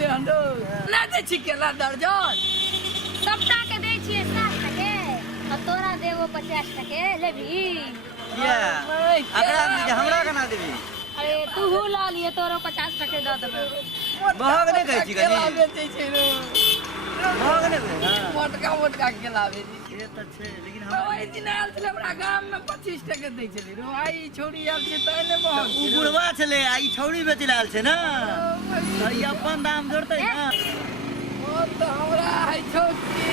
ले हंडो ना दे छी केला दर्जन सबटा के दे छिए 60 टके और तोरा देबो 50 टके लेबी किया अकरा हमरा केना देबी अरे तू हो ला लिए तोरो 50 टके दे देबे महग नहीं कहै छी केला कनी बेचै छै रो महग नहीं हां मोटका केला बेचै ये त छै लेकिन ओइ दिन आयल छलै हमरा गाम में 25 टके दै छलै रो आई छोड़ी आयल छै त ने महग उ बुढ़वा छले आ ई छौड़ी बेच लाल छै ना ई अपन दाम जोड़तै ना ओ त हमरा है छोटी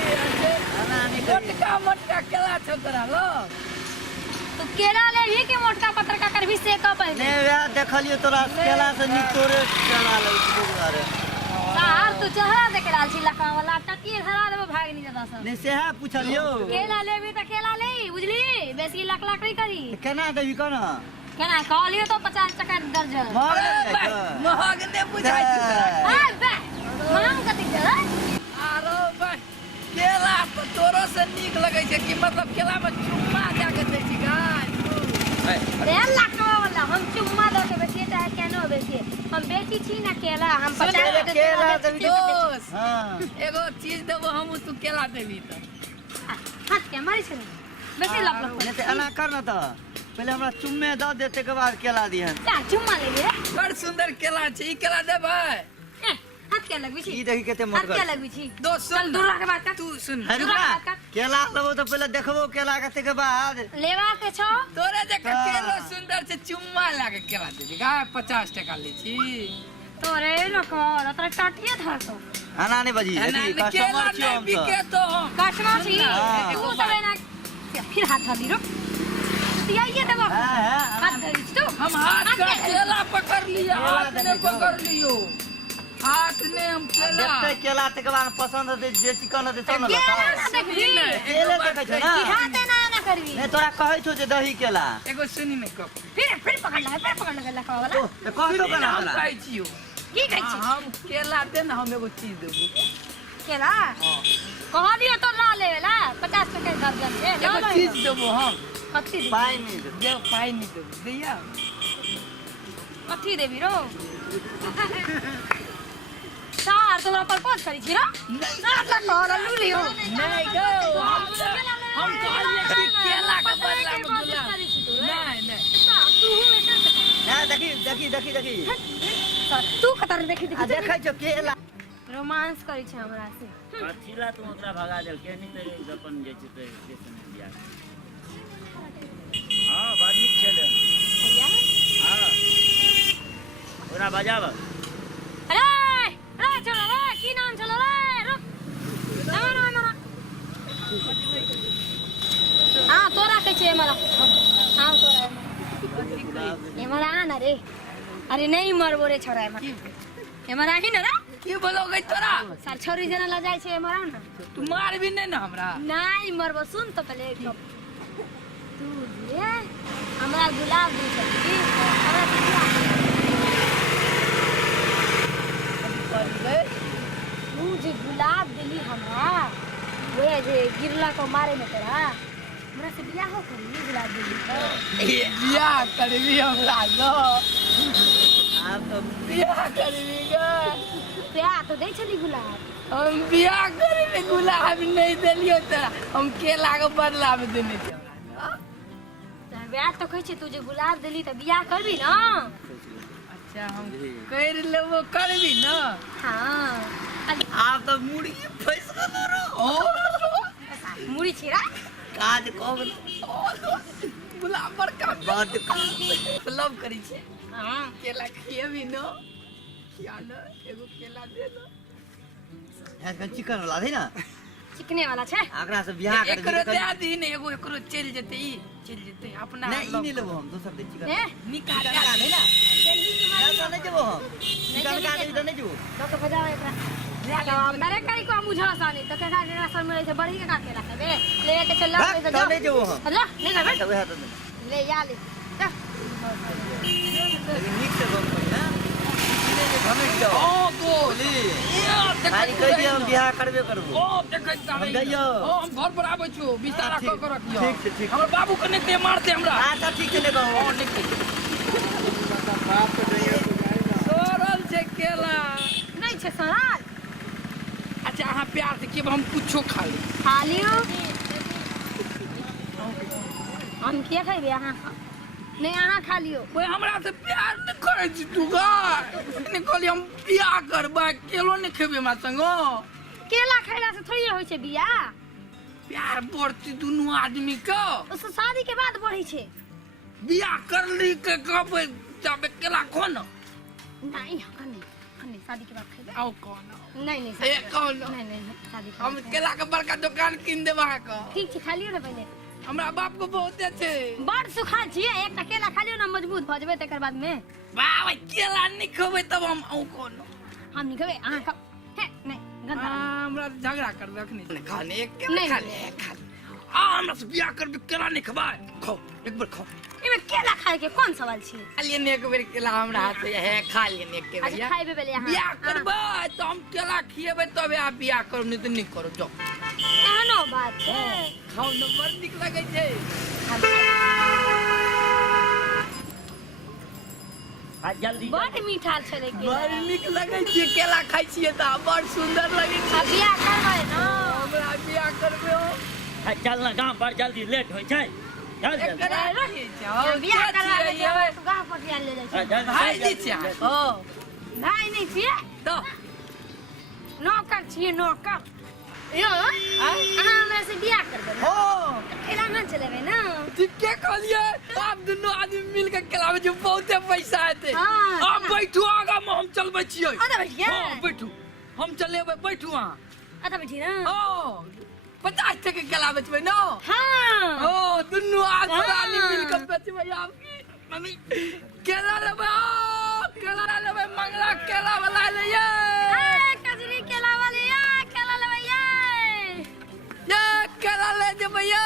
मोटका केला छौ तोरा लो तू केला लेबी के मोटका पत्रका करबी से क पहले ने वे देखलियो तोरा केला से नीक तोरे केला ले दुआरे सार तू चेहरा देख लाल छी लखा वाला टटिए धरा देबो भाग नहीं जादा सब ने सेहा पूछलियो केला लेबी त केला ले बुझली बेसी लाख नहीं करी केना देबी कोना केना कहलियो तो 50 टका दर्जन महग ने बुझाइ छै हां बे मांग कति दे आरो बस केला तो तोरो से नीक लगै छै कि मतलब केला में चुम्मा जाके दै छी गाय अरे लाखवा वाला हम चुम्मा दो के बेचिए चाहे केनो बेचिए हम बेची छी ना केला हम 50 टका केला देबी दोस्त हां एगो चीज देबो हम तू केला देबी त हाथ के मारी से बेसी लप ने ते एना कर ना त पहले हमरा चुम्मे द देते के बाद केला दिहन क्या चुम्मा ले रे बड़ सुंदर केला छै ई केला देबै हाथ के लगबी छी ई देखी केते हाथ मोटका के लगबी छी दोस्त चल सुन दूर के बात कर तू सुन अरे दूर बा, के बात कर केला लेबो तो पहले देखबो केला कते के बाद लेवा के छो तोरे देख केलो सुंदर छै चुम्मा लागे केला देबी गाय 50 टका ले छी तोरे लकर तोरे टटिए धर तो आना नहीं बजी एना अभी केला कस्टमर छियो नहीं हम बिके तो तो कस्टमर छी हाँ। तू सब ना फिर हाथ हली रो दियाइए देबो हां हाथ धरी तू हम हाथ का केला पकड़ लिया हाथ ने पकड़ लियो हाथ ने हम केला देखते केला ते के बाद पसंद होते जे चिकन होते सब ना केला बताओ ना देखबी केले देखे छै ना हाथ ना करबी नहीं तोरा कहै छौ जे दही केला एगो सुनी में कप फिर पकड़ लगा लखवा वाला तो कहतो केना हम केला कहै छियो की कहै छी हम केला दे ना हम एगो चीज देबो केला कहलियो तो ला लेला 50 टका दर्जन से ला एगो लो चीज देबो हम कथी दे पाई नहीं दे दे पाई नहीं देबो दैया कथी देबी रो सार तोरा प्रपोज करी छी रो सार का कहला लू लियो नहीं गो हम कहलिए कि केला के बदला में गुलाब नहीं नहीं तू एटा ना देखी तू कतर देखी आ देखै छौ केला रोमांस करी छै हमरा से छिला तू ओकरा भगा देल के नहीं ते अपन जे छै ते स्टेशन में दिया हां बड़ नीक छले भैया हां ओरा बजाब अरे अरे चलो रे की नाम चलो रे रुक ना ना हां तोरा के छै हमरा हां तोरा हमरा ना रे अरे नहीं मरबो रे छोरा हमरा ही ना रे की बोलोगे तोरा सार छोरी जना ला जाय छै हमरा ना तू मार भी नहीं ना हमरा नहीं मरबो सुन तो पहले एक तू ये हमरा गुलाब दी छथि हमरा तू जे गुलाब दिली हमरा वे जे गिरला को मारे में तोरा हमरा से बियाह हो करी गुलाब दिली तो बियाह करबी हमरा लो आप तो बियाह करबी गे प्यार तो दे छली गुलाब हम बियाह करबी गुलाब नहीं देलियो तोरा हम केला के बदला में देने छी ब्याह तो कहै छै तू जे गुलाब दिली त बियाह करबी ना अच्छा हम कर लेबो करबी ना हां आप तो मुड़ी फंस गलो रो मुड़ी छिरा काज कब गुलाब बड़का बड लव करी छै हां केला खिएबी ना खिया ना एगो केला दे ना है चिकन वाला थी ना चिकने वाला छै आकरा से बियाह कर एकरो दे दी ने एगो एकरो चल जेते ई चल जेते अपना नहीं ई नहीं लेबो हम दोसर दे चिकन ए निकाल का नहीं ना जल्दी ना तो नहीं जेबो हम चिकन का नहीं तो नहीं जेबो तो बजाओ एकरा मेरे करी को मुझा सानी तो केका केका सर में से बड़ी का केला खाबे ले के चल ले तो नहीं जेबो हम जा ले जा तो वह तो नहीं ले या ले जा लेकिन नीक से बम कोई ना हमें जाओ ओ बोली खाली कह दिया हम बियाह करबे करबो ओ देखै हम गइयो ओ हम घर पर आबै छु बिस्तारा क के रखियो ठीक छै ठीक हमर बाबू कने ते मारते हमरा अच्छा ठीक छै ले कहू ओ निक सरल छै केला नहीं छै सारा कि अब हम कुछो खा ले। खा लियो हम किया खाइबे अहाँ नहीं अहाँ खा लियो कोई हमरा से प्यार न करे छी तू गा ने कहली हम बियाह करबा केलो ने खेबे हमरा संग केला खैला से थोड़ी होय छै बियाह प्यार बढ़ती दुनू आदमी के उससे शादी के बाद बढ़ी छै बियाह करली के कहबे जाबे केला खो न नहीं कने शादी के बाद खेबे आओ कौन नहीं ए कौन नहीं शादी के हम बाद केला के बड़का दुकान किन देबा का ठीक छै खा लियो ना पहले हमरा बाप को बहुते छै बड़ सुखा छिए एकटा केला खा लियो ना मजबूत भ जेबे तकर बाद में बाबा केला नहीं खेबे तब हम आओ कौन हम नहीं खेबे अहाँ खा नहीं गंदा हमरा झगड़ा कर रखनी खाने एक केला नहीं। खा ले खा ले। हमरा से बियाह करबे केला नहीं खेबा खाओ एक बार खाओ एमे केला खाए के कोन सवाल छी खालिए ने एक बेर केला हमरा हाथ से है खा लिए ने एक बेर अच्छा खाइबे पहले अहाँ बियाह करबे तो हम केला खिएबे तबे आप बियाह करू नहीं तो नहीं करो जाओ एहनो बात छै खाओ न बड़ नीक लगे छै आ जल्दी बड़ मीठा छले के बड़ नीक लगे छै केला खाइ छिए त बड़ सुंदर लगे छै बियाह करबै न हमरा बियाह करबे हो आ चल ना गांव पर जल्दी लेट होय छै चल जल्दी एकरा रही छै बियाह करबा के जेबै तो गांव पटिया ले आ जाइ जल्दी भाई जी छै ओ भाई नहीं छिए तो नौकर छिए नौकर यो अहाँ हमरा से बियाह करबै हो केला न चलेबै न ठीके कहलिए आप दोनों आदमी मिल के केला में जो बहुते पैसा हेते हाँ, आप बैठू आगा में हम चलबै छियै अदा बैठिए हां बैठू हम चलेबै बैठू अहाँ अदा बैठिए न ओ 50 टके केला बेचबै न हां ओ दुनू आदमी हाँ। मिल के बेचबै आपकी मम्मी केला लेबै ओ केला लेबै मंगला केला वाला ले ये कजरी केला वाली केला लेबै केला ले जेबै ये